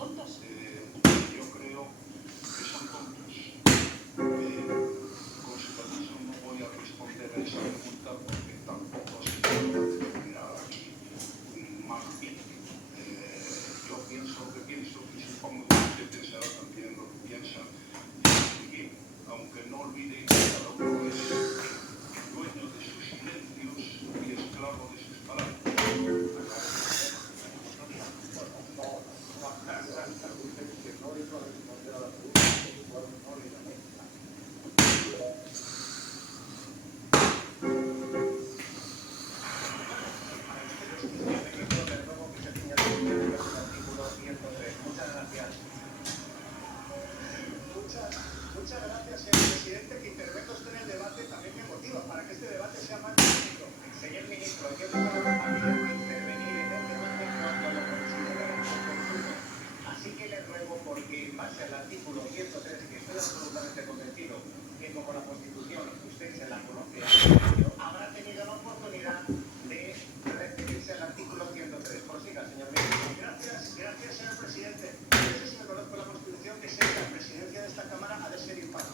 tontos. Yo creo que son tontos. Con su permiso no voy a responder a esa pregunta porque tampoco se puede mirar aquí más bien. Yo pienso lo que pienso y supongo que usted pensará también lo que piensa. Y bien, aunque no olvide que cada uno es dueño de sus silencios y esclavo de sus palabras. Muchas gracias, señor presidente, que intervenga usted en el debate. También me motiva para que este debate sea más dinámico. Señor ministro, yo creo que había que intervenir en el debate cuando lo consideremos oportuno. Así que le ruego, porque en base al artículo 103, que estoy absolutamente convencido que como la Constitución usted se la conoce, habrá tenido la oportunidad de referirse al artículo 103. Prosiga, señor ministro. Gracias, señor presidente. No sé si me conozco la Constitución, que sé que la presidencia de esta Cámara ha de ser imparcial.